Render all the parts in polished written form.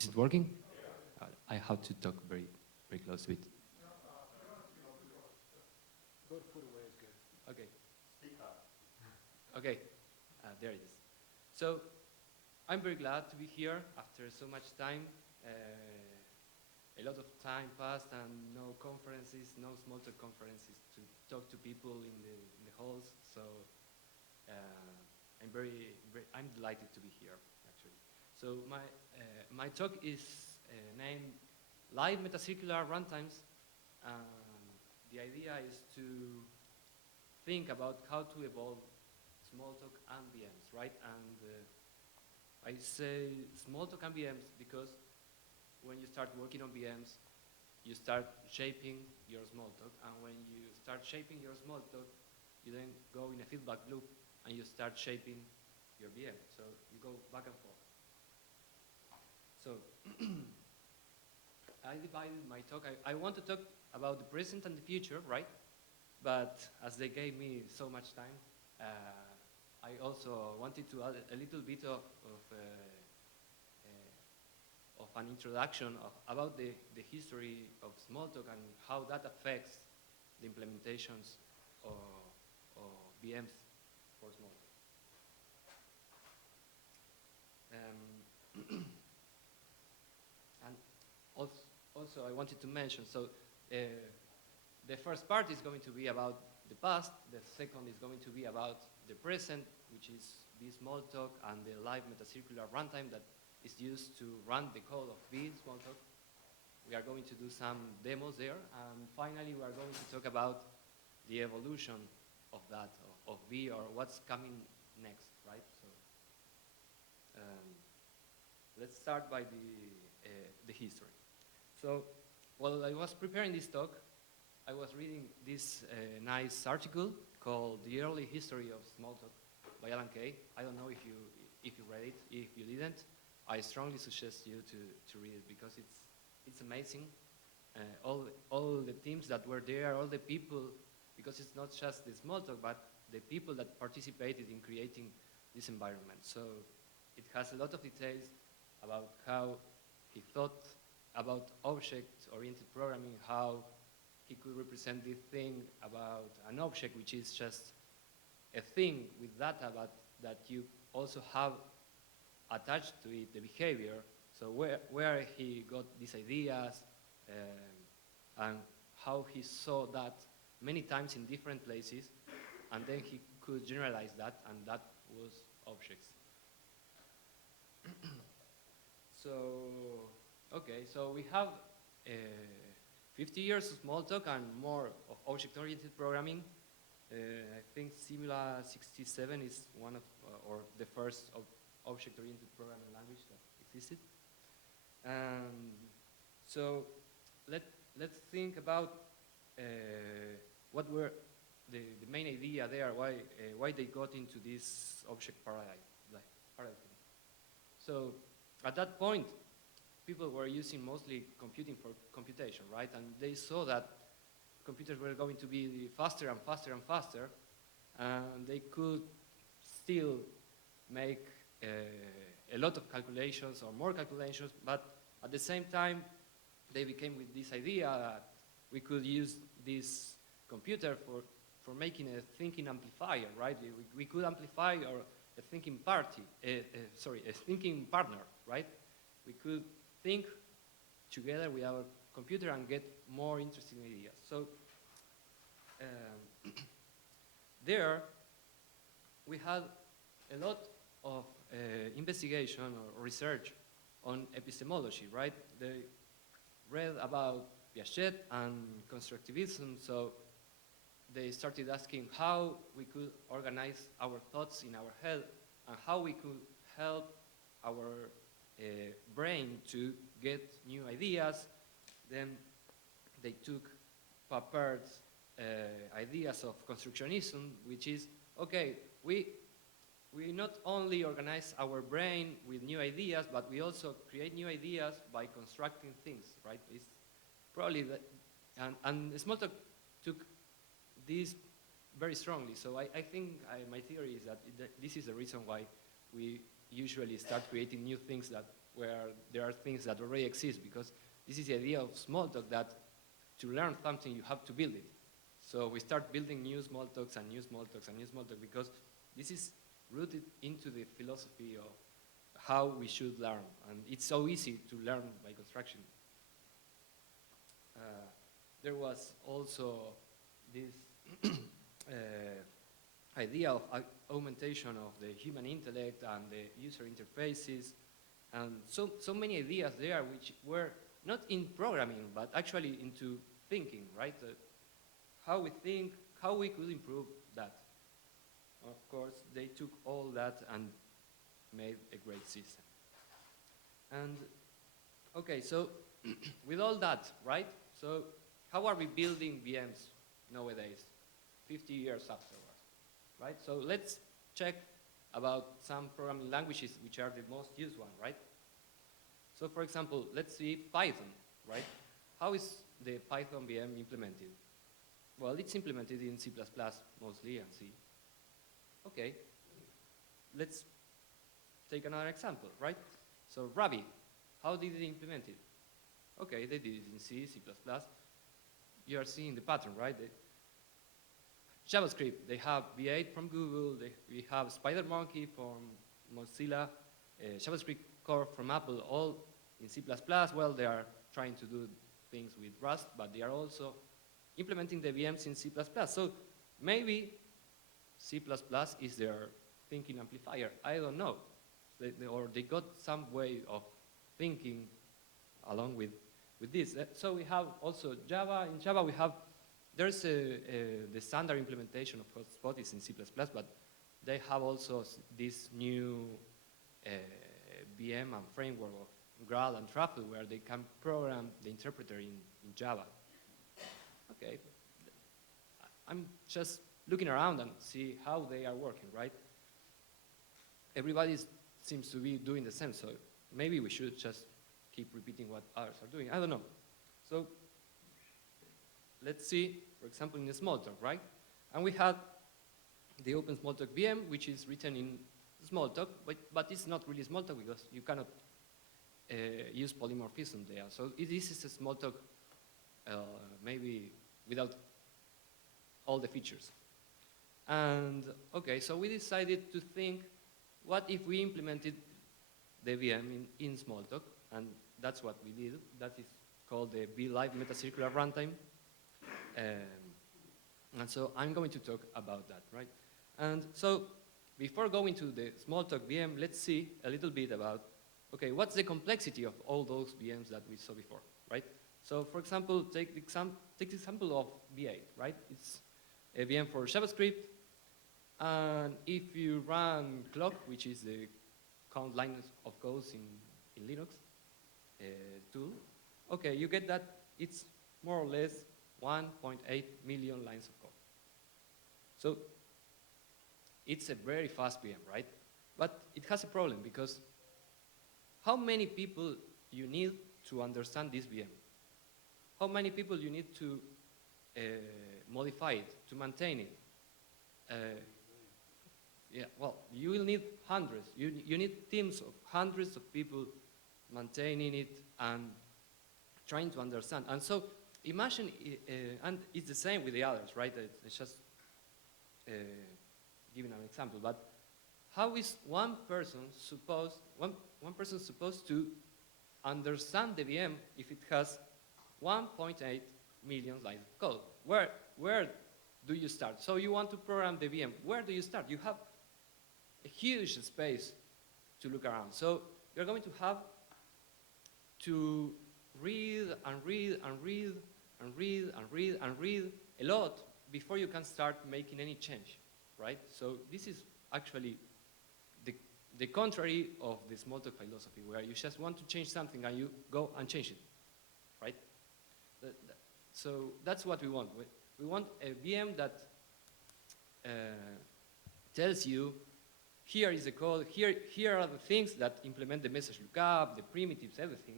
Is it working? I have to talk very, very close to it. Okay. Okay, there it is. So, I'm very glad to be here after so much time. A lot of time passed and no conferences, no Smalltalk conferences to talk to people in the halls. So, I'm delighted to be here, actually. So my talk is named Live Metacircular Runtimes. The idea is to think about how to evolve Smalltalk and VMs, right? And I say Smalltalk and VMs because when you start working on VMs, you start shaping your Smalltalk, and when you start shaping your Smalltalk, you then go in a feedback loop and you start shaping your VM. So you go back and forth. So I divided my talk. I want to talk about the present and the future, right? But as they gave me so much time, I also wanted to add a little bit of an introduction about the history of Smalltalk and how that affects the implementations of VMs for Smalltalk. And also I wanted to mention, so the first part is going to be about the past, the second is going to be about the present, which is the Smalltalk and the live metacircular runtime that is used to run the code of the Smalltalk. We are going to do some demos there, and finally we are going to talk about the evolution of that, of V, or what's coming next, right? So let's start by the history. So while I was preparing this talk, I was reading this nice article called The Early History of Smalltalk by Alan Kay. I don't know if you read it. If you didn't, I strongly suggest you to read it because it's amazing. All the teams that were there, all the people, because it's not just the Smalltalk, but the people that participated in creating this environment. So it has a lot of details about how he thought about object-oriented programming, how he could represent this thing about an object, which is just a thing with data, but that you also have attached to it the behavior. So where he got these ideas and how he saw that many times in different places, and then he could generalize that, and that was objects. So, okay, so we have 50 years of Smalltalk and more of object-oriented programming. I think Simula 67 is one of, or the first object-oriented programming language that existed. So let's think about what were the main idea there, why they got into this object paradigm. So at that point, people were using mostly computing for computation, right? And they saw that computers were going to be faster and faster and faster, and they could still make a lot of calculations or more calculations, but at the same time, they became with this idea that we could use this computer for making a thinking amplifier, right? We could amplify a thinking party, a thinking partner, right? We could think together with our computer and get more interesting ideas. So there we had a lot of investigation or research on epistemology, right? They read about Piaget and constructivism, so they started asking how we could organize our thoughts in our head and how we could help our brain to get new ideas. Then they took Pappard's ideas of constructionism, which is, okay, we not only organize our brain with new ideas, but we also create new ideas by constructing things, right? It's probably that, and Smalltalk took this very strongly. So I think my theory is that this is the reason why we usually start creating new things where there are things that already exist, because this is the idea of Smalltalk, that to learn something you have to build it. So we start building new Smalltalks and new Smalltalks and new Smalltalk, because this is rooted into the philosophy of how we should learn, and it's so easy to learn by construction. There was also this idea of augmentation of the human intellect and the user interfaces, and so many ideas there which were not in programming, but actually into thinking, right? How we think, how we could improve that. Of course, they took all that and made a great system. And, okay, so with all that, right? So how are we building VMs nowadays, 50 years afterwards, right? So let's check about some programming languages which are the most used one, right? So for example, let's see Python, right? How is the Python VM implemented? Well, it's implemented in C++ mostly and C. Okay, let's take another example, right? So Ruby, how did they implement it? Okay, they did it in C, C++. You are seeing the pattern, right? JavaScript, they have V8 from Google, we have SpiderMonkey from Mozilla, JavaScript core from Apple, all in C++. Well, they are trying to do things with Rust, but they are also implementing the VMs in C++. So maybe C++ is their thinking amplifier. I don't know. Or they got some way of thinking along with this. So we have also Java. In Java, there's the standard implementation of hotspot is in C++, but they have also this new VM and framework of Graal and Truffle, where they can program the interpreter in Java. Okay, I'm just looking around and see how they are working, right? Everybody seems to be doing the same, so maybe we should just keep repeating what others are doing. I don't know. So let's see, for example, in the Smalltalk, right? And we had the Open Smalltalk VM, which is written in Smalltalk, but it's not really Smalltalk because you cannot use polymorphism there. So this is a Smalltalk maybe without all the features. And okay, so we decided to think, what if we implemented the VM in Smalltalk? And that's what we did. That is called the BLive Metacircular Runtime. And so I'm going to talk about that, right? And so before going to the Smalltalk VM, let's see a little bit about, okay, what's the complexity of all those VMs that we saw before, right? So for example, take the example of V8, right? It's a VM for JavaScript. And if you run clock, which is the count lines of codes in Linux tool, okay, you get that it's more or less 1.8 million lines of code. So it's a very fast VM, right? But it has a problem, because how many people you need to understand this VM? How many people you need to modify it, to maintain it? Yeah, well, you will need hundreds. You need teams of hundreds of people maintaining it and trying to understand. And so imagine, and it's the same with the others, right? It's just giving an example. But how is one person supposed to understand the VM if it has 1.8 million lines of code? Where do you start? So you want to program the VM. Where do you start? You have a huge space to look around. So you're going to have to read and read and read and read and read and read a lot before you can start making any change, right? So this is actually the contrary of the Smalltalk philosophy, where you just want to change something and you go and change it, right? So that's what we want. We want a VM that tells you, here is the code, here are the things that implement the message lookup, the primitives, everything,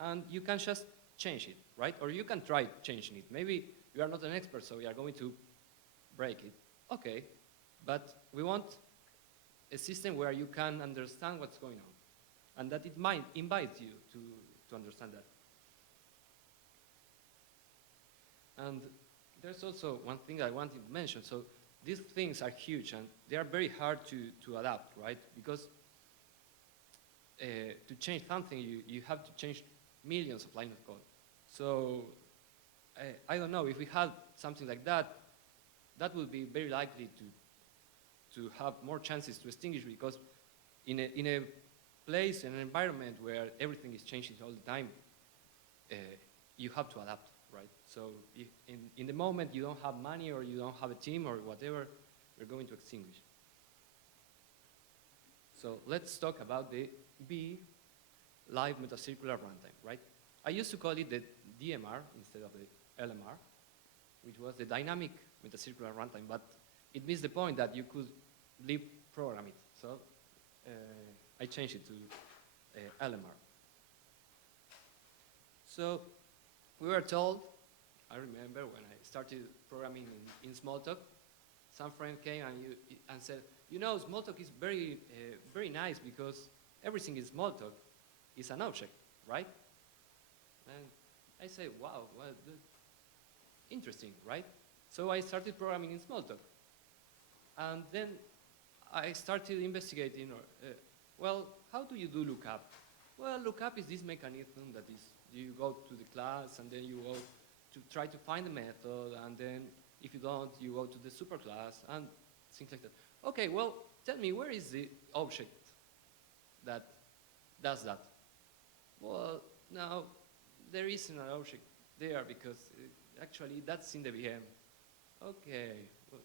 and you can just change it, right? Or you can try changing it. Maybe you are not an expert, so you are going to break it. okay, but we want a system where you can understand what's going on, and that it might invite you to understand that. And there's also one thing I wanted to mention. So these things are huge, and they are very hard to adapt, right? Because to change something, you have to change millions of lines of code. So I don't know, if we had something like that, that would be very likely to have more chances to extinguish, because in a place, in an environment where everything is changing all the time, you have to adapt, right? So if in the moment you don't have money or you don't have a team or whatever, you're going to extinguish. So let's talk about the B live metacircular runtime, right? I used to call it the DMR instead of the LMR, which was the dynamic metacircular runtime, but it missed the point that you could live program it. So I changed it to LMR. So we were told, I remember when I started programming in Smalltalk, some friend came and said, you know, Smalltalk is very, very nice because everything in Smalltalk is an object, right? And I said, wow, well, interesting, right? So I started programming in Smalltalk. And then I started investigating, well, how do you do lookup? Well, lookup is this mechanism that is, you go to the class and then you go to try to find the method, and then if you don't, you go to the superclass and things like that. Okay, well, tell me, where is the object that does that? Well, now, there isn't an object there because actually that's in the VM. Okay, well,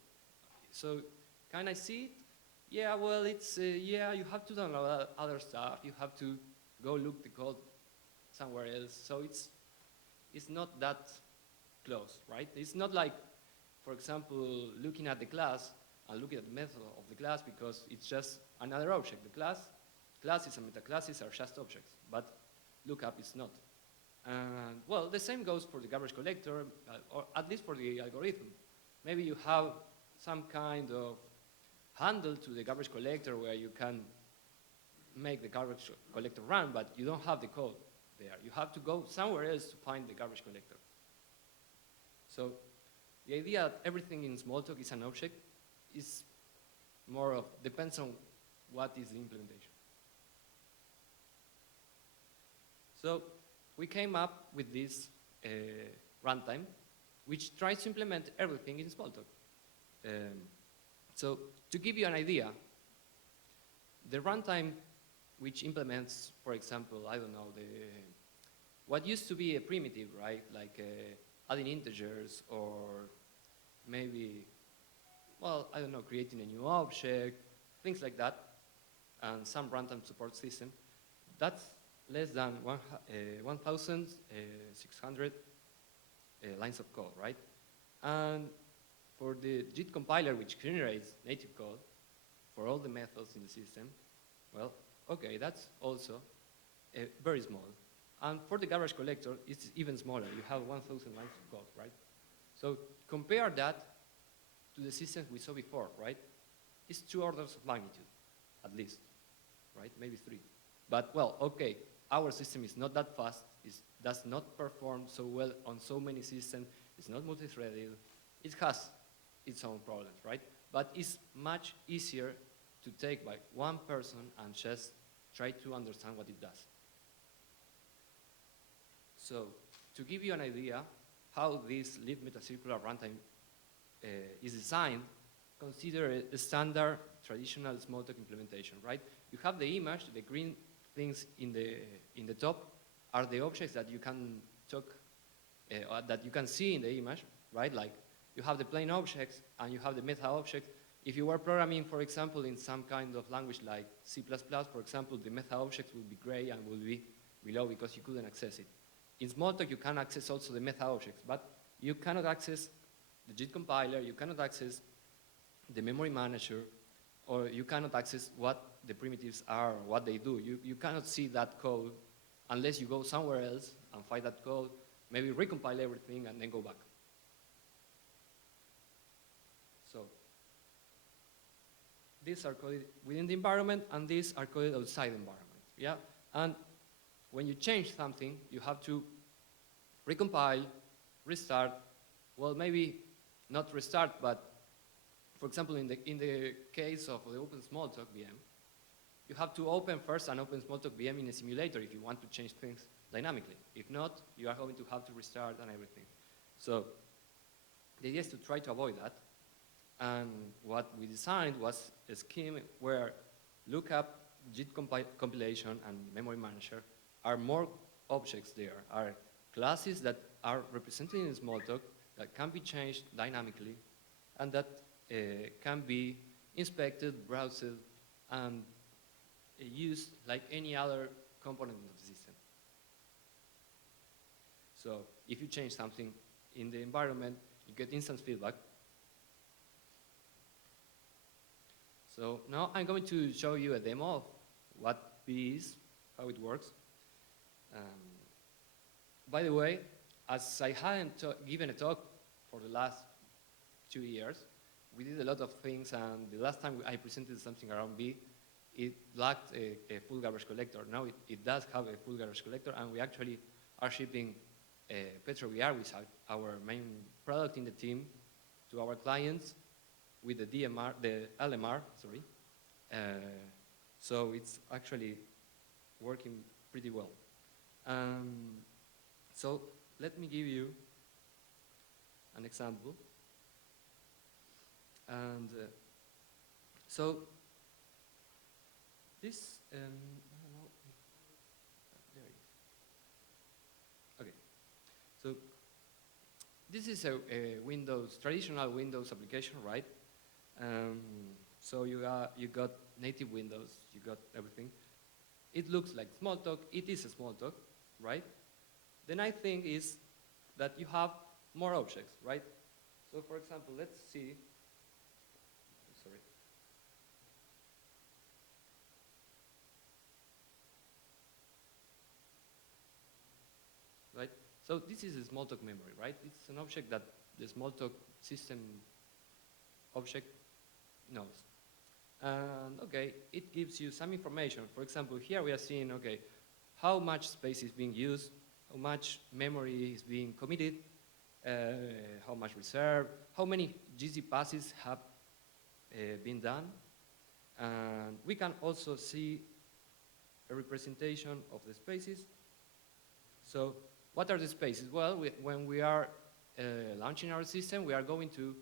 so can I see it? Yeah, well, it's, yeah, you have to download other stuff. You have to go look the code somewhere else. So it's not that close, right? It's not like, for example, looking at the class and looking at the method of the class because it's just another object. The classes and metaclasses are just objects, but lookup is not. And well, the same goes for the garbage collector, or at least for the algorithm. Maybe you have some kind of handle to the garbage collector where you can make the garbage collector run, but you don't have the code there. You have to go somewhere else to find the garbage collector. So the idea that everything in Smalltalk is an object is more of, depends on what is the implementation. So we came up with this runtime, which tries to implement everything in Smalltalk. So to give you an idea, the runtime which implements, for example, I don't know, what used to be a primitive, right? Like adding integers or maybe, well, I don't know, creating a new object, things like that, and some runtime support system. That's less than 1,600 lines of code, right? And for the JIT compiler, which generates native code for all the methods in the system, well, okay, that's also very small. And for the garbage collector, it's even smaller. You have 1,000 lines of code, right? So compare that to the systems we saw before, right? It's 2 orders of magnitude, at least, right? Maybe 3. But, well, okay, our system is not that fast. It does not perform so well on so many systems. It's not multi-threaded. It has its own problems, right? But it's much easier to take by one person and just try to understand what it does. So to give you an idea how this live metacircular runtime is designed, consider a standard traditional Smalltalk implementation, right? You have the image, the green things in the top are the objects that you can talk, that you can see in the image, right? Like you have the plain objects and you have the meta objects. If you were programming, for example, in some kind of language like C++, for example, the meta objects will be gray and will be below because you couldn't access it. In Smalltalk, you can access also the meta objects, but you cannot access the JIT compiler, you cannot access the memory manager, or you cannot access what the primitives are, or what they do. You cannot see that code unless you go somewhere else and find that code, maybe recompile everything and then go back. So these are coded within the environment, and these are coded outside the environment. Yeah, and when you change something, you have to recompile, restart. Well, maybe not restart, but for example, in the case of the Open Smalltalk VM, you have to open first an Open Smalltalk VM in a simulator if you want to change things dynamically. If not, you are going to have to restart and everything. So the idea is to try to avoid that. And what we designed was a scheme where lookup, JIT compilation, and memory manager are more objects there, are classes that are represented in Smalltalk that can be changed dynamically and that can be inspected, browsed, and used like any other component of the system. So if you change something in the environment, you get instant feedback. So now I'm going to show you a demo of what B is, how it works. By the way, as I hadn't given a talk for the last 2 years, we did a lot of things, and the last time I presented something around B, it lacked a full garbage collector. Now it does have a full garbage collector, and we actually are shipping PetroVR, which is our main product in the team, to our clients with the LMR, sorry. So it's actually working pretty well. So let me give you an example. And so this, I don't know, there it is. Okay, so this is a traditional Windows application, right? So you got native Windows, you got everything. It looks like Smalltalk, it is a Smalltalk, right? The nice thing is that you have more objects, right? So for example, let's see, sorry. Right? So this is a Smalltalk memory, right? It's an object that the Smalltalk system object knows. And okay, it gives you some information. For example, here we are seeing, okay, how much space is being used, how much memory is being committed, how much reserved, how many GC passes have been done. And we can also see a representation of the spaces. So what are the spaces? Well, when we are launching our system, we are going to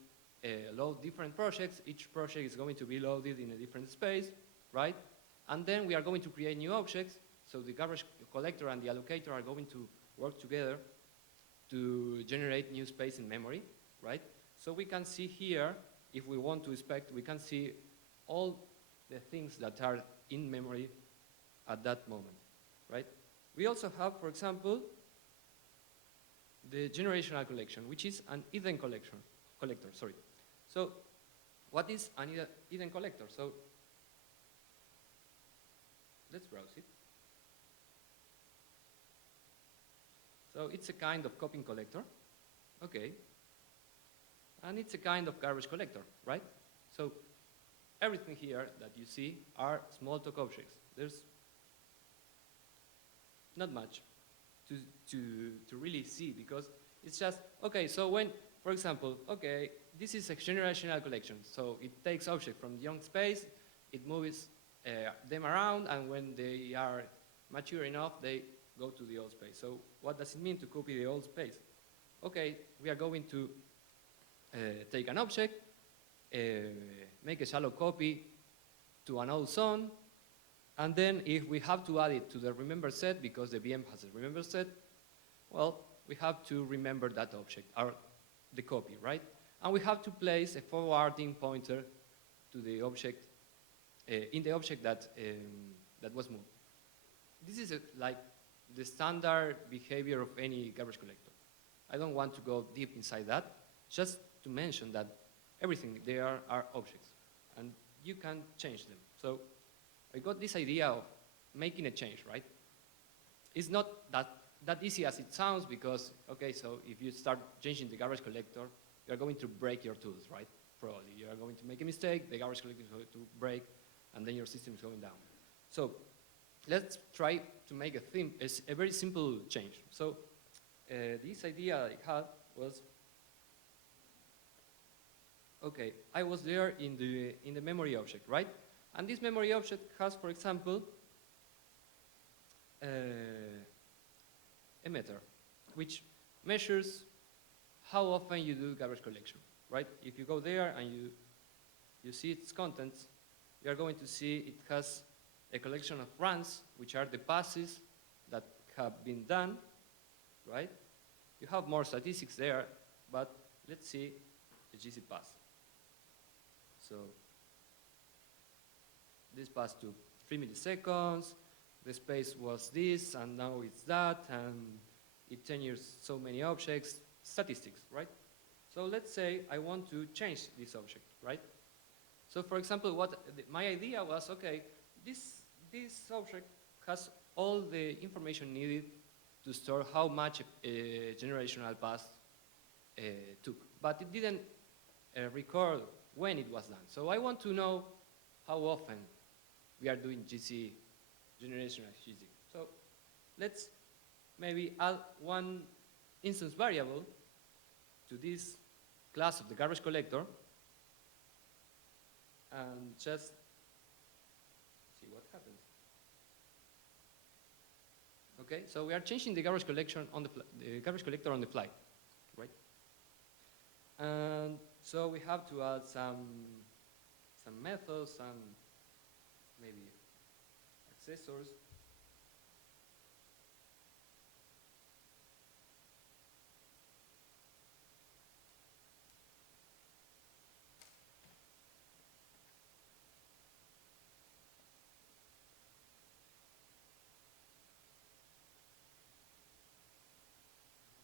load different projects. Each project is going to be loaded in a different space, right? And then we are going to create new objects. So the garbage collector and the allocator are going to work together to generate new space in memory, right? So we can see here, if we want to inspect, we can see all the things that are in memory at that moment, right? We also have, for example, the generational collection, which is an hidden collector, sorry. So what is an hidden collector? So let's browse it. So it's a kind of copying collector, okay. And it's a kind of garbage collector, right? So everything here that you see are Smalltalk objects. There's not much to really see, because it's just, okay, so when, for example, okay, this is a generational collection. So it takes objects from the young space, it moves them around, and when they are mature enough, they go to the old space. So what does it mean to copy the old space? Okay, we are going to take an object, make a shallow copy to an old zone, and then if we have to add it to the remember set, because the VM has a remember set, well, we have to remember that object, or the copy, right? And we have to place a forwarding pointer to the object, in the object that was moved. This is like the standard behavior of any garbage collector. I don't want to go deep inside that, just to mention that everything there are objects, and you can change them. So I got this idea of making a change, right? It's not that easy as it sounds, because, okay, so if you start changing the garbage collector, you're going to break your tools, right? probably. You are going to make a mistake, the garbage collector is going to break, and then your system is going down. So let's try to make a very simple change. So this idea I had was, okay, I was there in the memory object, right? And this memory object has, for example, a meter, which measures how often you do garbage collection, right? If you go there and you see its contents, you are going to see it has a collection of runs, which are the passes that have been done, right? You have more statistics there, but let's see the GC pass. So this pass took 3 milliseconds, the space was this, and now it's that, and it tenures so many objects, statistics, right? So let's say I want to change this object, right? So for example, my idea was, okay, this object has all the information needed to store how much a generational pass took, but it didn't record when it was done. So I want to know how often we are doing GC, generational GC. So let's maybe add one instance variable to this class of the garbage collector and just see what happens. Okay, so we are changing the garbage collection on the garbage collector on the fly, right? And so we have to add some methods, some maybe accessors.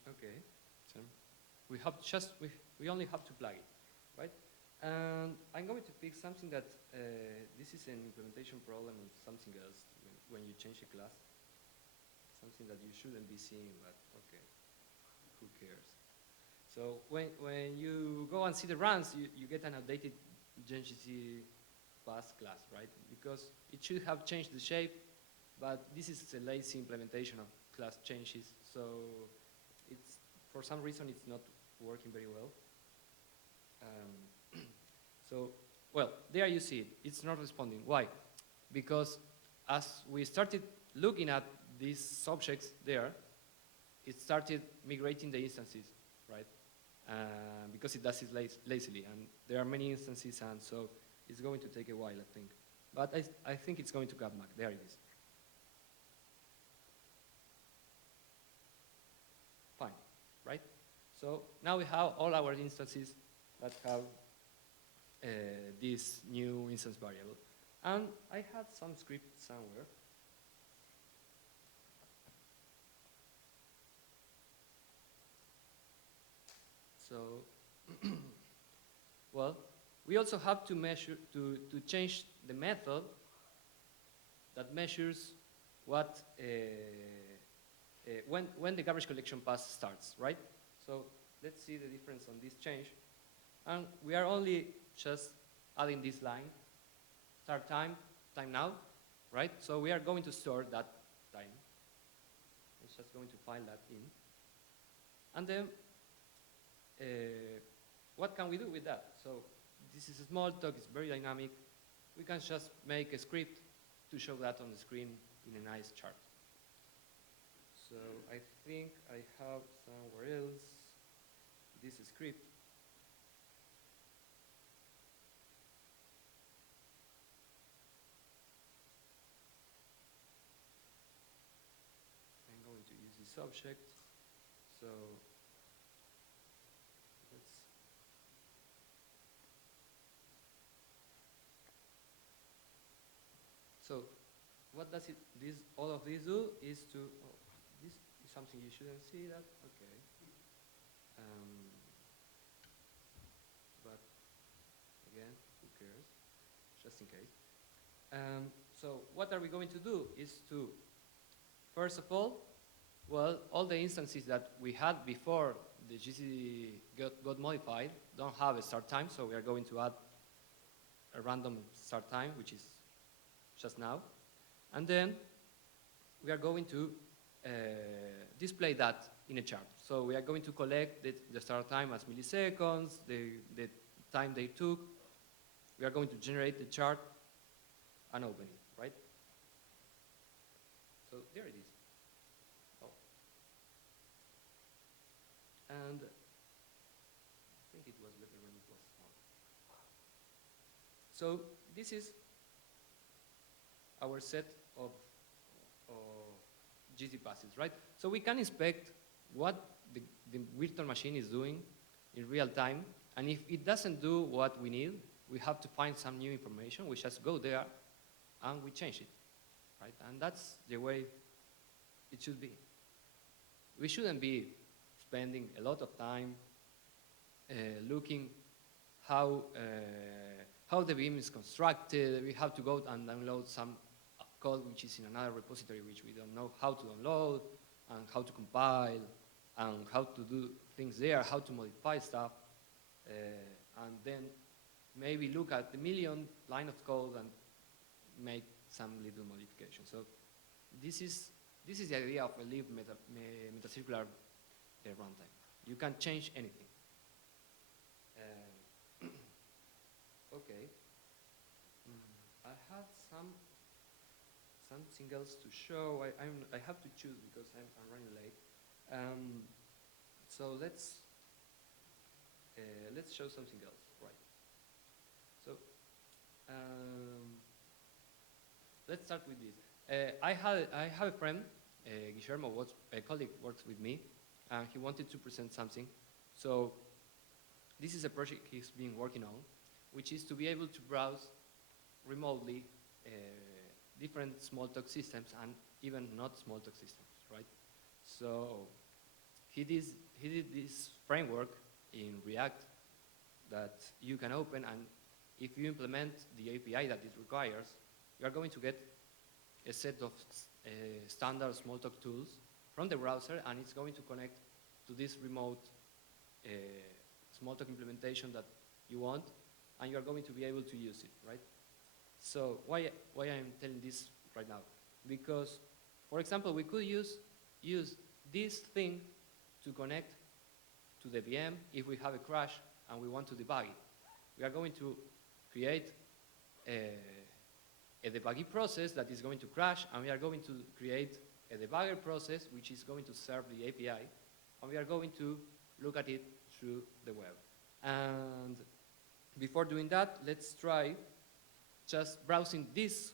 Okay, so we only have to plug it, right? And I'm going to fix something that this is an implementation problem of something else when you change a class. Something that you shouldn't be seeing, but okay, who cares? So when you go and see the runs, you get an outdated GenGC pass class, right? Because it should have changed the shape, but this is a lazy implementation of class changes, so it's, for some reason, it's not working very well. So, well, there you see it. It's not responding. Why? Because as we started looking at these objects there, it started migrating the instances, right? Because it does it lazily, and there are many instances, and so it's going to take a while, I think. But I think it's going to come back. There it is. Fine, right? So now we have all our instances that have this new instance variable. And I had some script somewhere. So, well, we also have to measure, to change the method that measures what, when the garbage collection pass starts, right? So let's see the difference on this change. And we are only just adding this line, start time, time now, right? So we are going to store that time. It's just going to file that in. And then, what can we do with that? So this is a Smalltalk, it's very dynamic. We can just make a script to show that on the screen in a nice chart. So I think I have somewhere else this script. I'm going to use this object. So So what does all of this do is to, oh, this is something you shouldn't see that, okay. But again, who cares, just in case. So what are we going to do is to, first of all the instances that we had before the GC got modified, don't have a start time, so we are going to add a random start time, which is just now. And then we are going to display that in a chart. So we are going to collect the start time as milliseconds, the time they took. We are going to generate the chart and open it, right? So there it is. Oh. And I think it was better when it was small. So this is our set of GC passes, right? So we can inspect what the virtual machine is doing in real time, and if it doesn't do what we need, we have to find some new information. We just go there and we change it, right? And that's the way it should be. We shouldn't be spending a lot of time looking how the beam is constructed. We have to go and download some code which is in another repository which we don't know how to download and how to compile and how to do things there, how to modify stuff, and then maybe look at the million line of code and make some little modification. So this is the idea of a live metacircular runtime. You can change anything. Okay. I have something else to show. I have to choose because I'm running late. So let's show something else, right? So let's start with this. I have a friend, Guillermo, a colleague works with me, and he wanted to present something. So this is a project he's been working on, which is to be able to browse remotely different Smalltalk systems and even not Smalltalk systems, right? So he did this framework in React that you can open, and if you implement the API that it requires, you are going to get a set of standard Smalltalk tools from the browser, and it's going to connect to this remote Smalltalk implementation that you want, and you are going to be able to use it, right? So why I'm telling this right now? Because, for example, we could use this thing to connect to the VM if we have a crash and we want to debug it. We are going to create a debugging process that is going to crash, and we are going to create a debugger process which is going to serve the API, and we are going to look at it through the web. And before doing that, let's try just browsing this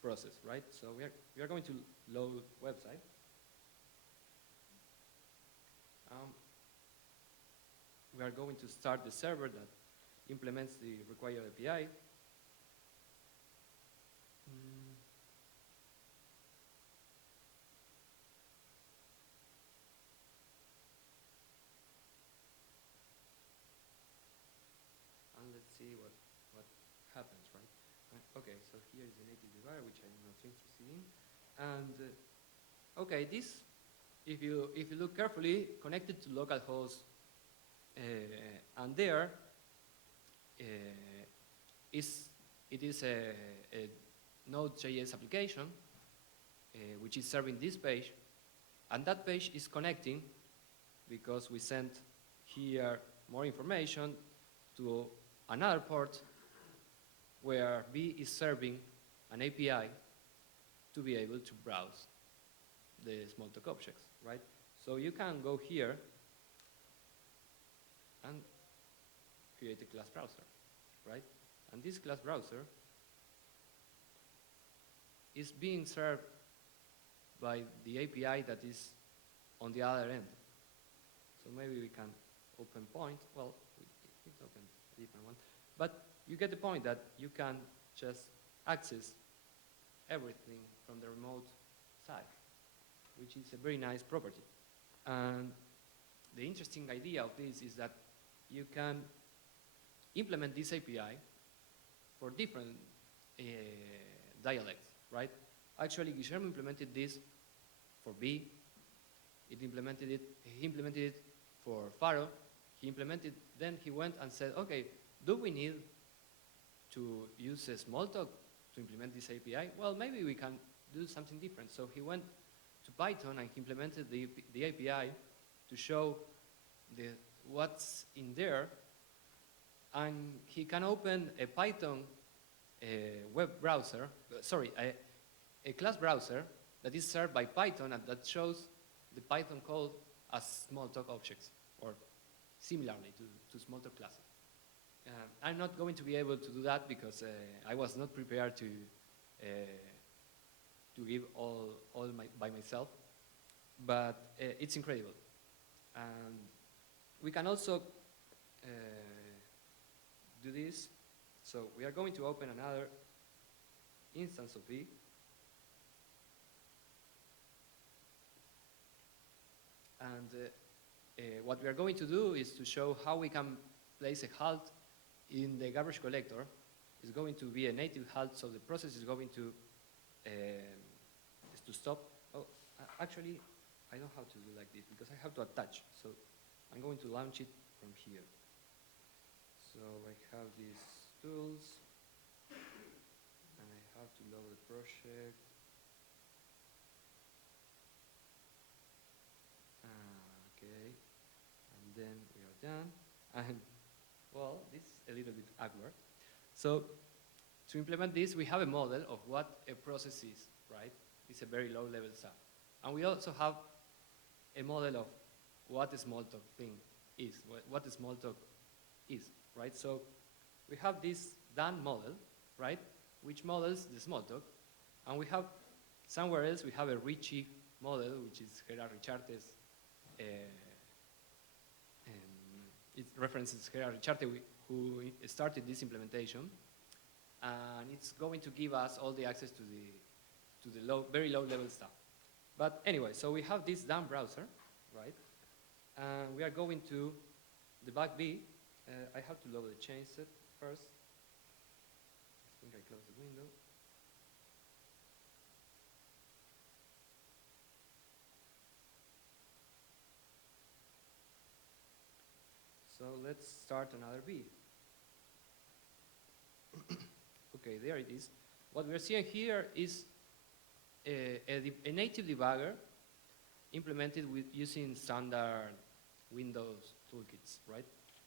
process, right? So we are going to load website. We are going to start the server that implements the required API. And let's see what happens, right? Okay, so here is the native debugger, which I'm not interested in. And okay, this, if you look carefully, connected to localhost, and there it is a Node.js application which is serving this page, and that page is connecting because we sent here more information to another port where B is serving an API to be able to browse the Smalltalk objects, right? So you can go here and create a class browser, right? And this class browser is being served by the API that is on the other end. So maybe we can open point. Well, it opened a different one. But you get the point that you can just access everything from the remote side, which is a very nice property. And the interesting idea of this is that you can implement this API for different dialects, right? Actually, Guillermo implemented this for B. He implemented it for Faro. He implemented, then he went and said, okay, do we need to use a Smalltalk to implement this API? Well, maybe we can do something different. So he went to Python and he implemented the API to show what's in there, and he can open a Python web browser, a class browser that is served by Python and that shows the Python code as Smalltalk objects, or similarly to Smalltalk classes. I'm not going to be able to do that because I was not prepared to give all by myself, but it's incredible. And we can also do this. So we are going to open another instance of V. And what we are going to do is to show how we can place a halt in the garbage collector. It's going to be a native halt, so the process is going to stop. Oh, actually, I don't have to do like this because I have to attach. So I'm going to launch it from here. So I have these tools, and I have to load the project. Okay, and then we are done. And well, this is a little bit awkward. So to implement this, we have a model of what a process is, right? It's a very low-level stuff. And we also have a model of what a Smalltalk thing is, what a Smalltalk is, right? So we have this done model, right, which models the Smalltalk. And we have, somewhere else, we have a Richie model, which is Gerard Richarte's, it references Gerard Richarte, who started this implementation. And it's going to give us all the access to the very low-level stuff. But anyway, so we have this done browser, right? And we are going to debug B. I have to load the change set first. I think I closed the window. So let's start another B. Okay, there it is. What we're seeing here is a native debugger implemented with using standard Windows toolkits, right?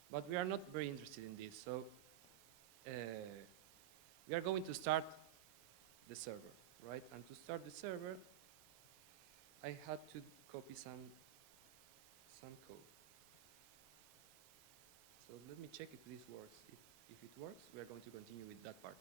But we are not very interested in this, so we are going to start the server, right? And to start the server, I had to copy some code. So let me check if this works. If it works, we are going to continue with that part.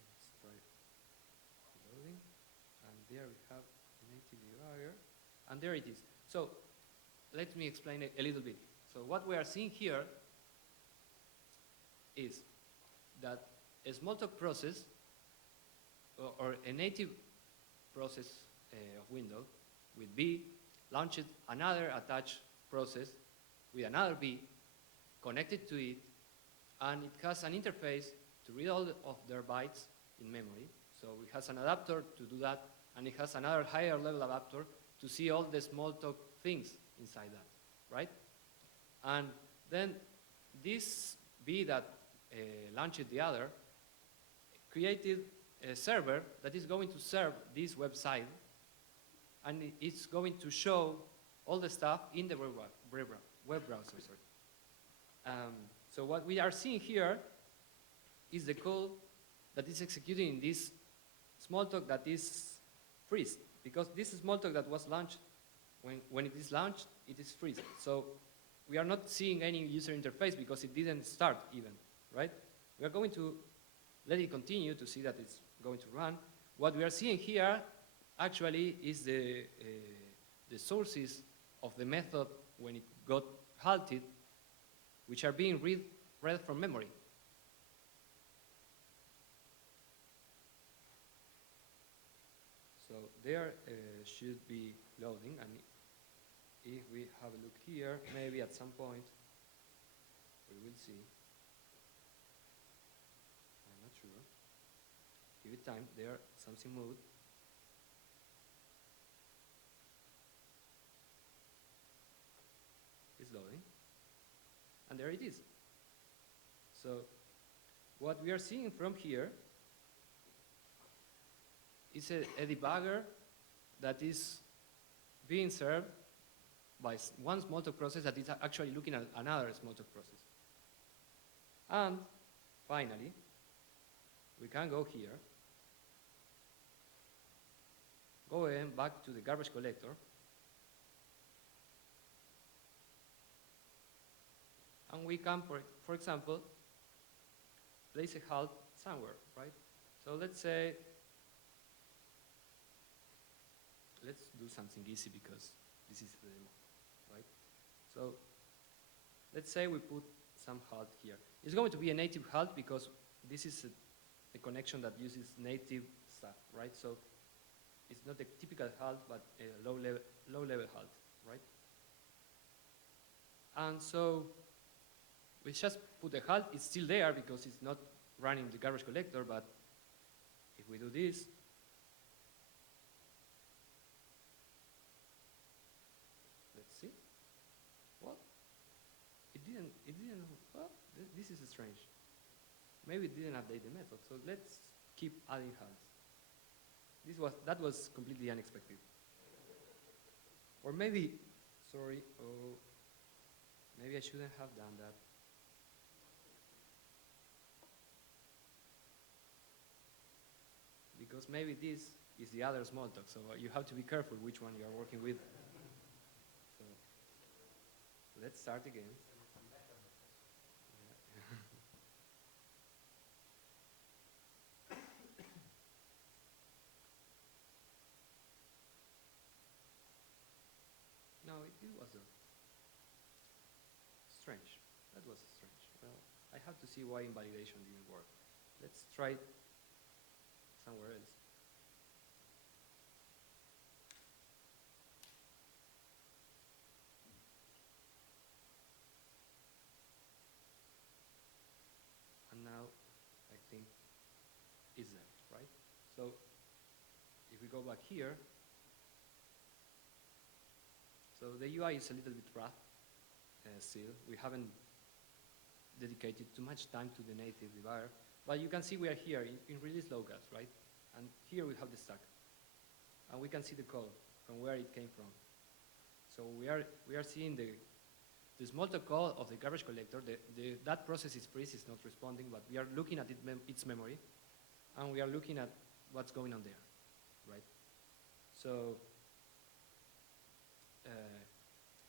Let's try loading. And there we have native debugger. And there it is. So let me explain it a little bit. So what we are seeing here is that a Smalltalk process or a native process of Windows with B launched another attached process with another B connected to it, and it has an interface to read all of their bytes in memory. So it has an adapter to do that, and it has another higher level adapter to see all the Smalltalk things inside that, right? And then this B that launched the other created a server that is going to serve this website, and it's going to show all the stuff in the web browser. So what we are seeing here is the code that is executing in this Smalltalk that is freeze, because this Smalltalk that was launched, when it is launched, it is freezing. So we are not seeing any user interface because it didn't start even, right? We are going to let it continue to see that it's going to run. What we are seeing here actually is the sources of the method when it got halted, which are being read from memory. So there should be loading, and if we have a look here, maybe at some point we will see. I'm not sure. Give it time. There, something moved. It's loading, and there it is. So what we are seeing from here is a debugger that is being served by one Smalltalk process that is actually looking at another Smalltalk process. And finally, we can go here, go again back to the garbage collector, and we can, for example, place a halt somewhere, right? So let's say, let's do something easy because this is the demo, right? So let's say we put some halt here. It's going to be a native halt because this is a connection that uses native stuff, right? So it's not a typical halt, but a low-level halt, right? And so we just put a halt. It's still there because it's not running the garbage collector, but if we do this, let's see. Well, it didn't, well, this is strange. Maybe it didn't update the method, so let's keep adding halts. That was completely unexpected. Or maybe, sorry, oh, maybe I shouldn't have done that. Because maybe this is the other Smalltalk, so you have to be careful which one you are working with. So let's start again. No, it wasn't. Strange. That was strange. Well, I have to see why invalidation didn't work. Let's try it somewhere else. And now I think it's there, right? So if we go back here, so the UI is a little bit rough still. We haven't dedicated too much time to the native debugger, but you can see we are here in release locals, right? And here we have the stack, and we can see the code from where it came from. So we are seeing the Smalltalk code of the garbage collector. That process is freeze, it's not responding, but we are looking at its memory, and we are looking at what's going on there, right? So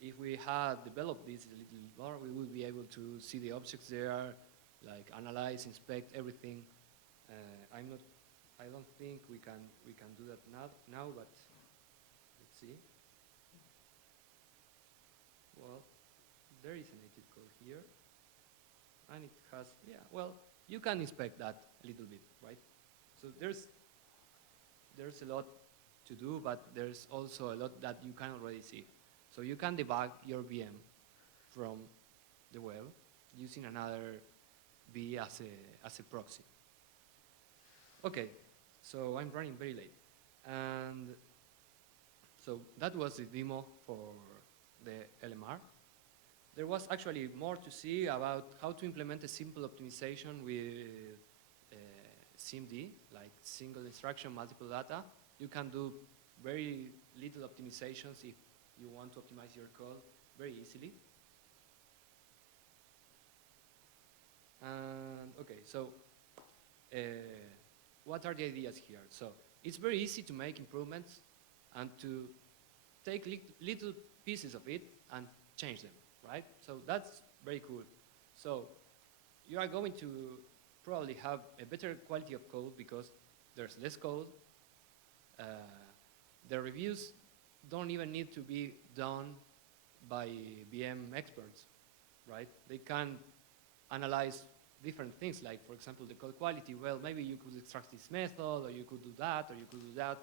if we had developed this a little more, we would be able to see the objects there, like analyze, inspect everything. I don't think we can do that now, but let's see. Well, there is a native code here, and it has, yeah, well, you can inspect that a little bit, right? So there's a lot to do, but there's also a lot that you can already see. So you can debug your VM from the web using another V as a proxy. Okay, so I'm running very late. And so that was the demo for the LMR. There was actually more to see about how to implement a simple optimization with SIMD, like single instruction, multiple data. You can do very little optimizations if you want to optimize your code very easily. And okay, so what are the ideas here? So it's very easy to make improvements and to take little pieces of it and change them, right? So that's very cool. So you are going to probably have a better quality of code because there's less code. The reviews don't even need to be done by VM experts, right? They can analyze different things, like, for example, the code quality. Well, maybe you could extract this method, or you could do that, or you could do that.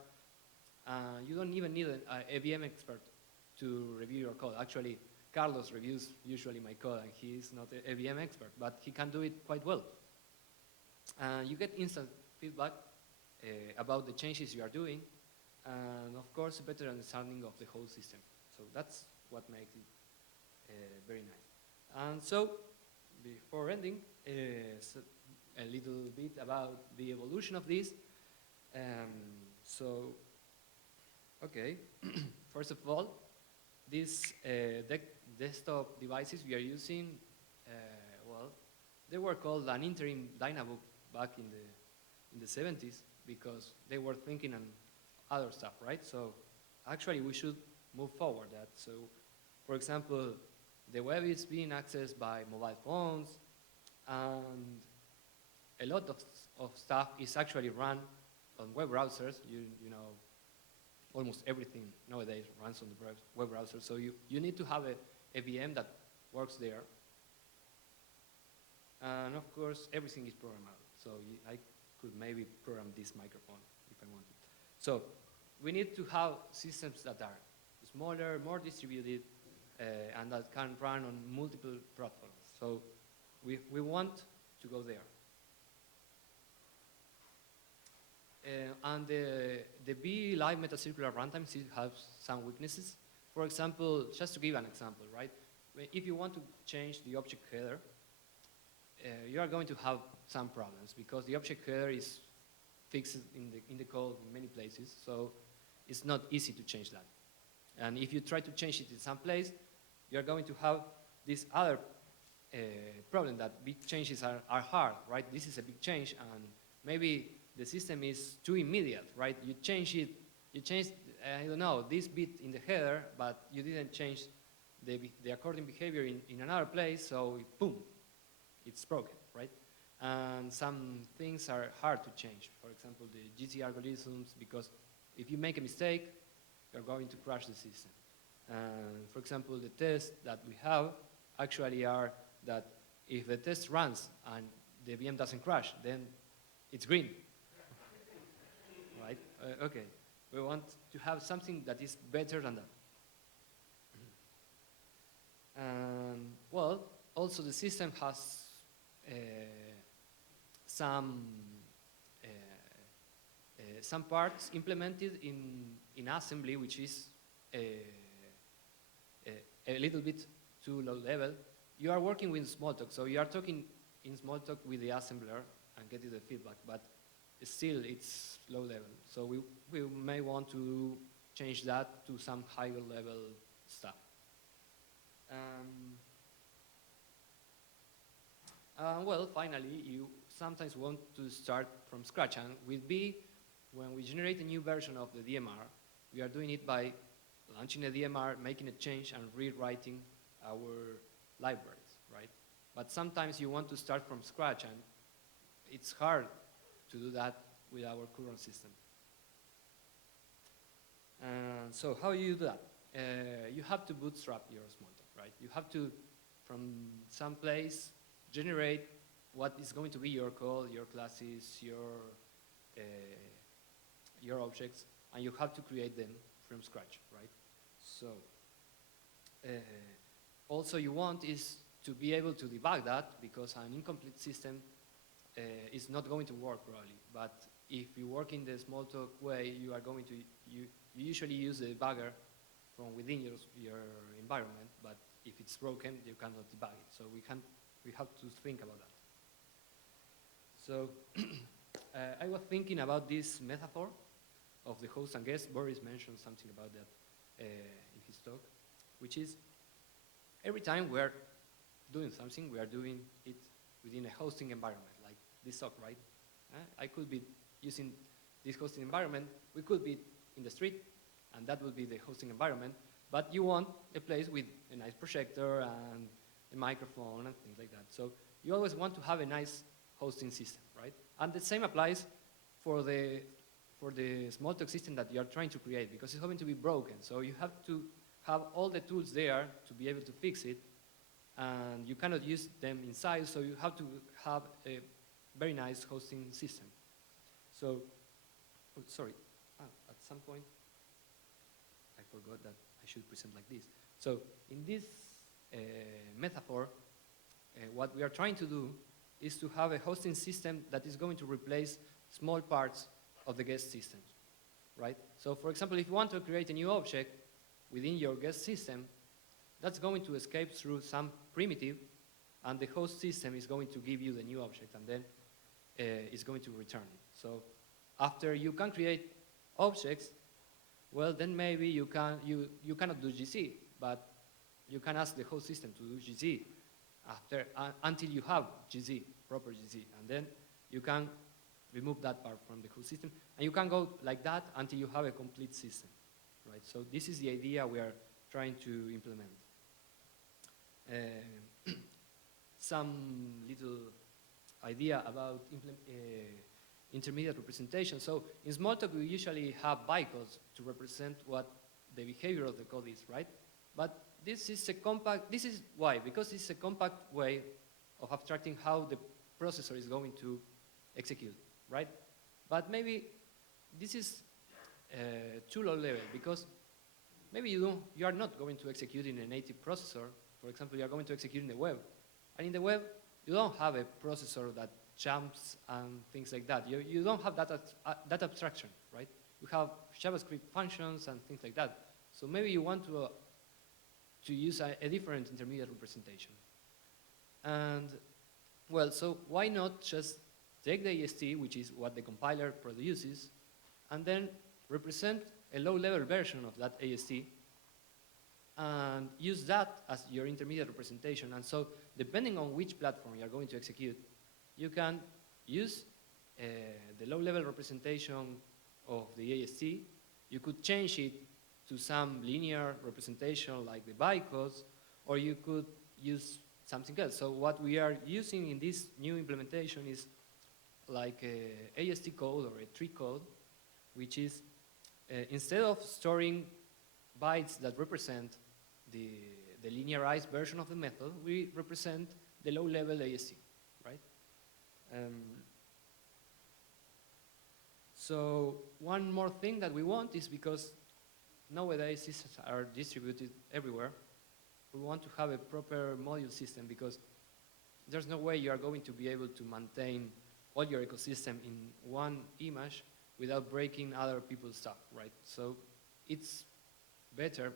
You don't even need an AVM expert to review your code. Actually, Carlos reviews usually my code, and he is not an AVM expert, but he can do it quite well. You get instant feedback about the changes you are doing, and of course, a better understanding of the whole system. So that's what makes it very nice. And so, before ending, so a little bit about the evolution of this. Okay, first of all, these desktop devices we are using, well, they were called an interim Dynabook back in the 70s because they were thinking on other stuff, right? So actually we should move forward that. So for example, the web is being accessed by mobile phones, and a lot of stuff is actually run on web browsers. You know, almost everything nowadays runs on the web browser. So you need to have a VM that works there. And of course, everything is programmable. So I could maybe program this microphone if I wanted. So we need to have systems that are smaller, more distributed, and that can run on multiple platforms. So we want to go there. And the B Live Metacircular Runtimes has some weaknesses. For example, just to give an example, right? If you want to change the object header, you are going to have some problems because the object header is fixed in the code in many places, so it's not easy to change that. And if you try to change it in some place, you are going to have this other problem that big changes are hard, right? This is a big change, and maybe the system is too immediate, right? You change it, you change, I don't know, this bit in the header, but you didn't change the according behavior in another place, so boom, it's broken, right? And some things are hard to change. For example, the GC algorithms, because if you make a mistake, you're going to crash the system. For example, the tests that we have actually are that if the test runs and the VM doesn't crash, then it's green. Right? Okay. We want to have something that is better than that. Well, also the system has some parts implemented in assembly, which is a little bit too low level. You are working with Smalltalk, so you are talking in Smalltalk with the assembler and getting the feedback, but still it's low level. So we may want to change that to some higher level stuff. Well, finally, you sometimes want to start from scratch. And with B, when we generate a new version of the DMR, we are doing it by launching a DMR, making a change, and rewriting our libraries, right? But sometimes you want to start from scratch, and it's hard to do that with our current system. So how you do that? You have to bootstrap your Smalltalk, right? You have to, from some place, generate what is going to be your code, your classes, your objects, and you have to create them from scratch, right? So also you want is to be able to debug that, because an incomplete system is not going to work probably. But if you work in the Smalltalk way, you are going to you usually use the debugger from within your environment. But if it's broken, you cannot debug it. So we have to think about that. So I was thinking about this metaphor of the host and guest. Boris mentioned something about that in his talk, which is every time we're doing something, we are doing it within a hosting environment, like this talk, right? I could be using this hosting environment. We could be in the street, and that would be the hosting environment. But you want a place with a nice projector and a microphone and things like that. So you always want to have a nice hosting system, right? And the same applies for the Smalltalk system that you are trying to create, because it's going to be broken. So you have to have all the tools there to be able to fix it, and you cannot use them inside, so you have to have a very nice hosting system. So, at some point, forgot that I should present like this. So in this metaphor, what we are trying to do is to have a hosting system that is going to replace small parts of the guest system, right? So for example, if you want to create a new object within your guest system, that's going to escape through some primitive, and the host system is going to give you the new object, and then it's going to return it. So after you can create objects, well, then maybe you cannot do GC, but you can ask the host system to do GC until you have GC, proper GC, and then you can remove that part from the host system, and you can go like that until you have a complete system, right? So this is the idea we are trying to implement. Some little idea about intermediate representation. So in Smalltalk, we usually have bytecodes to represent what the behavior of the code is, right? But this is a compact, this is why, because it's a compact way of abstracting how the processor is going to execute, right? But maybe this is too low level, because maybe you are not going to execute in a native processor. For example, you are going to execute in the web. And in the web, you don't have a processor that jumps and things like that. You don't have that abstraction, right? You have JavaScript functions and things like that. So maybe you want to use a different intermediate representation. And, well, so why not just take the AST, which is what the compiler produces, and then represent a low-level version of that AST, and use that as your intermediate representation. And so, depending on which platform you are going to execute, you can use the low-level representation of the AST. You could change it to some linear representation like the bytecodes, or you could use something else. So what we are using in this new implementation is like a AST code or a tree code, which is instead of storing bytes that represent the linearized version of the method, we represent the low-level AST, right? So one more thing that we want is, because nowadays systems are distributed everywhere, we want to have a proper module system, because there's no way you are going to be able to maintain all your ecosystem in one image without breaking other people's stuff, right? So it's better,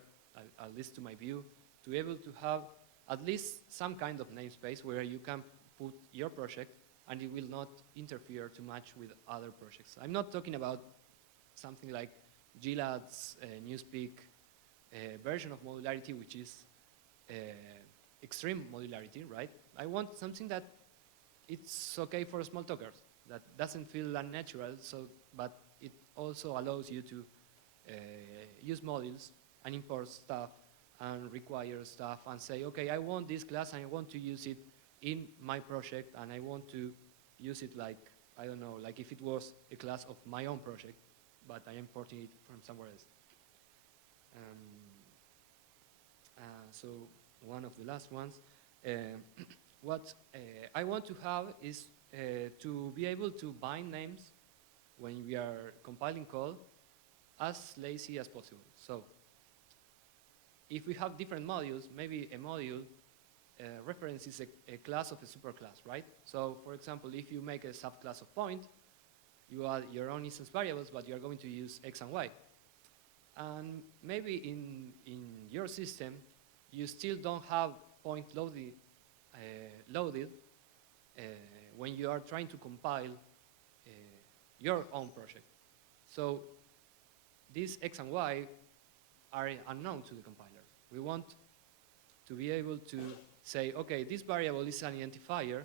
at least to my view, to be able to have at least some kind of namespace where you can put your project and it will not interfere too much with other projects. I'm not talking about something like Gilad's Newspeak version of modularity, which is extreme modularity, right? I want something that it's okay for Smalltalkers, that doesn't feel unnatural, but it also allows you to use modules and import stuff and require stuff and say, okay, I want this class and I want to use it in my project, and I want to use it like, I don't know, like if it was a class of my own project, but I am importing it from somewhere else. So one of the last ones, what I want to have is to be able to bind names when we are compiling code as lazy as possible. So if we have different modules, maybe a module references a class of a superclass, right? So for example, if you make a subclass of point, you add your own instance variables, but you are going to use X and Y. And maybe in your system, you still don't have point loaded when you are trying to compile your own project. So these X and Y are unknown to the compiler. We want to be able to say, okay, this variable is an identifier,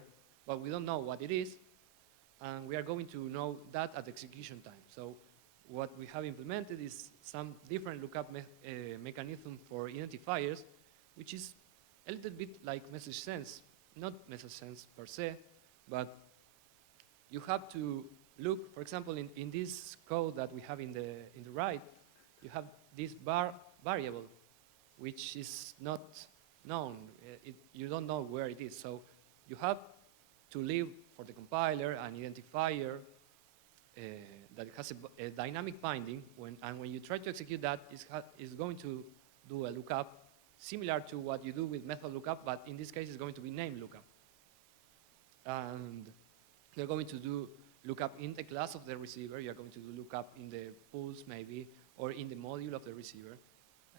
but we don't know what it is, and we are going to know that at execution time. So what we have implemented is some different lookup mechanism for identifiers, which is a little bit like message sense, not message sense per se, but you have to look, for example, in this code that we have in the right, you have this variable, which is not known. You don't know where it is. So you have to leave for the compiler an identifier that has a dynamic binding, and when you try to execute that, it's going to do a lookup similar to what you do with method lookup, but in this case it's going to be name lookup. And you're going to do lookup in the class of the receiver, you're going to do lookup in the pools maybe, or in the module of the receiver.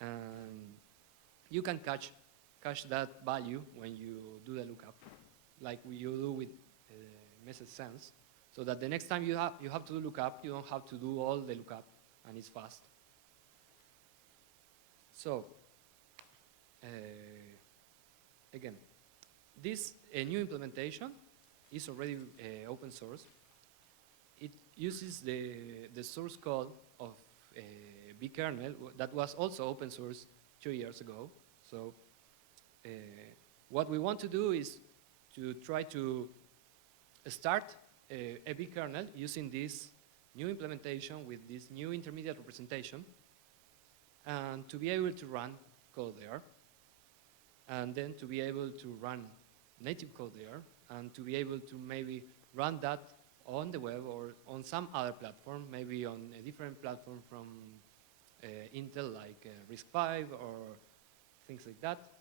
And you can catch that value when you do the lookup, like you do with message sense, so that the next time you have to do lookup, you don't have to do all the lookup, and it's fast. So, again, this new implementation is already open source. It uses the source code of bkernel that was also open source 2 years ago. So what we want to do is to try to start a bkernel using this new implementation with this new intermediate representation, and to be able to run code there, and then to be able to run native code there, and to be able to maybe run that on the web or on some other platform, maybe on a different platform from Intel, like RISC-V or things like that.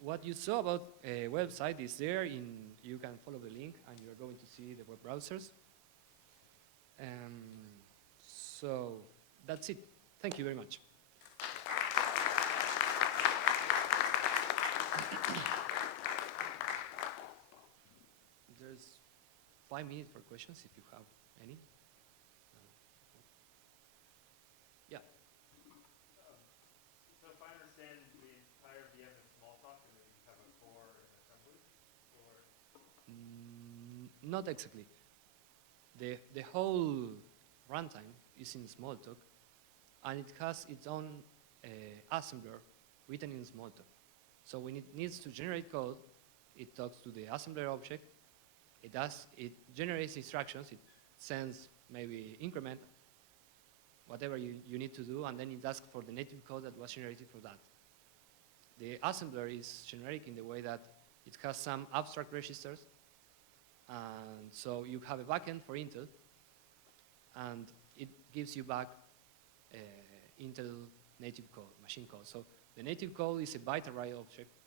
What you saw about a website is there. You can follow the link, and you're going to see the web browsers. So that's it. Thank you very much. There's 5 minutes for questions if you have any. Yeah. So if I understand, the entire VM is Smalltalk, and then you have a core and assembly, or? Not exactly. The whole runtime is in Smalltalk, and it has its own assembler written in Smalltalk. So when it needs to generate code, it talks to the assembler object. It generates instructions. It sends maybe increment, whatever you need to do, and then it asks for the native code that was generated for that. The assembler is generic in the way that it has some abstract registers, and so you have a backend for Intel, and it gives you back Intel native code, machine code. So the native code is a byte array object.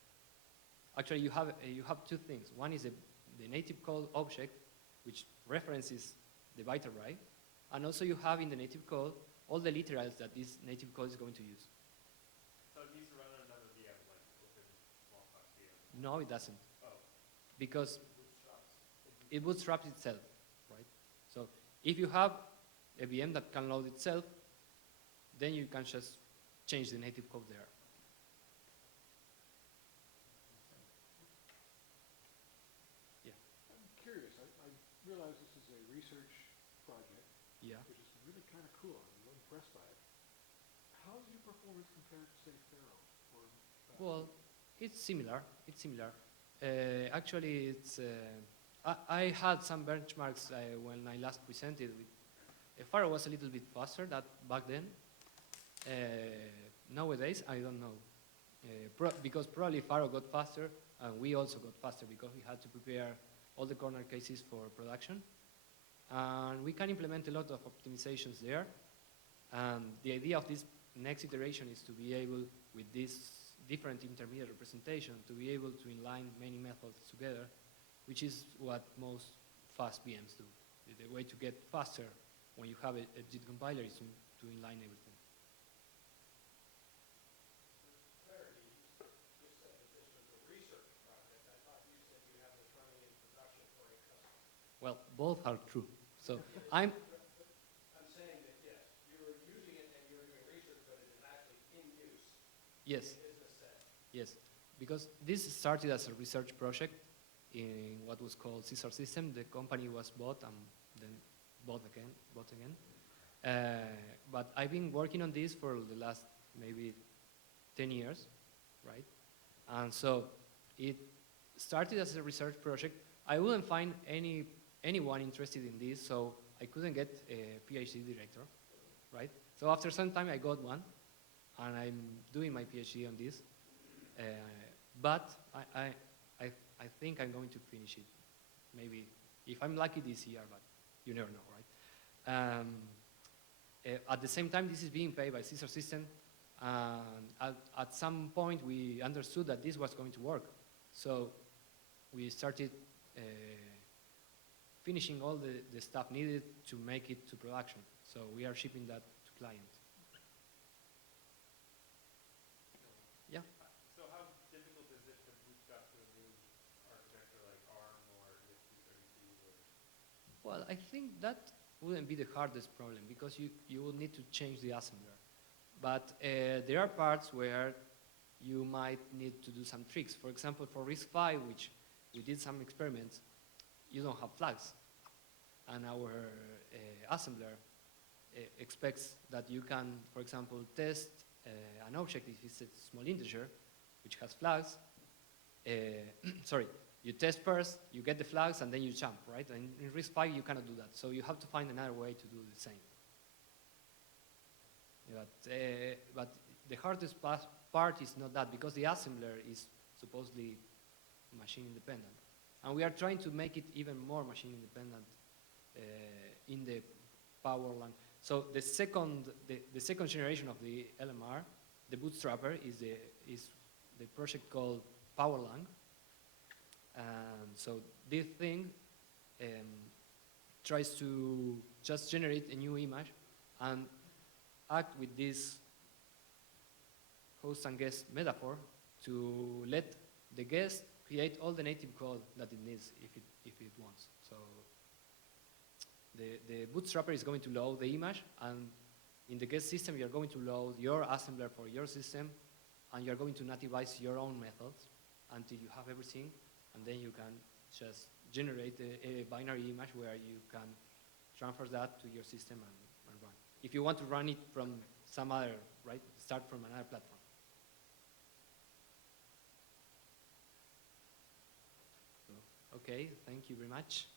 Actually, you have 2 things. One is the native code object, which references the byte array, and also you have in the native code all the literals that this native code is going to use. So it needs to run on another VM, like within Smalltalk VM? No, it doesn't. Oh. Because it bootstraps itself, right? So if you have a VM that can load itself, then you can just change the native code there. Curious, I realize this is a research project, Yeah. which is really kind of cool. I'm really impressed by it. How does your performance compare to, say, Pharaoh? Or, Well, it's similar. It's similar. Actually, it's. I had some benchmarks when I last presented. Pharaoh was a little bit faster back then. Nowadays, I don't know. Because probably Pharaoh got faster, and we also got faster because we had to prepare all the corner cases for production. And we can implement a lot of optimizations there. And the idea of this next iteration is to be able, with this different intermediate representation, to be able to inline many methods together, which is what most fast VMs do. The way to get faster when you have a JIT compiler is to inline everything. Well, both are true. So I'm saying that, yes, you're using it and you're doing research, but it is actually in use. yes, In business setting. yes, because this started as a research project in what was called Caesar System. The company was bought and then bought again. But I've been working on this for the last maybe 10 years, right? And so it started as a research project. I wouldn't find anyone interested in this, so I couldn't get a PhD director, right? So after some time I got one, and I'm doing my PhD on this. But I think I'm going to finish it, maybe, if I'm lucky this year, but you never know, right? At the same time, this is being paid by Caesar System. At some point, we understood that this was going to work. So we started finishing all the stuff needed to make it to production. So we are shipping that to client. Yeah. So how difficult is it to bootstrap to a new architecture like ARM or ESP32? Well, I think that wouldn't be the hardest problem because you will need to change the assembler. But there are parts where you might need to do some tricks. For example, for RISC-V, which we did some experiments, you don't have flags. And our assembler expects that you can, for example, test an object if it's a small integer, which has flags. Sorry, you test first, you get the flags, and then you jump, right? And in RISC-V, you cannot do that. So you have to find another way to do the same. But the hardest part is not that, because the assembler is supposedly machine independent. And we are trying to make it even more machine independent in the PowerLang. So the second generation of the LMR, the bootstrapper, is the project called PowerLang. And so this thing tries to just generate a new image and act with this host and guest metaphor to let the guest create all the native code that it needs if it wants. So the bootstrapper is going to load the image, and in the guest system you're going to load your assembler for your system, and you're going to nativize your own methods until you have everything, and then you can just generate a binary image where you can transfer that to your system and run. If you want to run it from some other, right, start from another platform. So, okay, thank you very much.